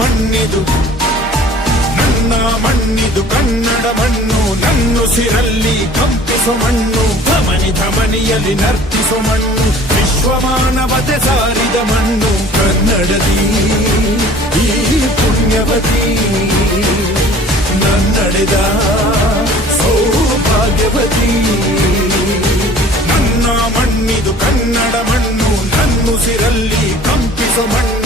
ಮಣ್ಣಿದು ನನ್ನ ಮಣ್ಣಿದು ಕನ್ನಡ ಮಣ್ಣು, ನನ್ನುಸಿರಲ್ಲಿ ಕಂಪಿಸೋ ಮಣ್ಣು, ಧಮನಿ ಧಮನಿಯಲ್ಲಿ ನರ್ತಿಸೋ ಮಣ್ಣು, ವಿಶ್ವಮಾನವತೆ ಸಾರಿದ ಮಣ್ಣು ಕನ್ನಡದಿ ಈ ಪುಣ್ಯವತಿ, ನನ್ನಡೆದ ಸೌಭಾಗ್ಯವತಿ. ನನ್ನ ಮಣ್ಣಿದು ಕನ್ನಡ ಮಣ್ಣು, ನನ್ನುಸಿರಲ್ಲಿ ಕಂಪಿಸೋ ಮಣ್ಣು,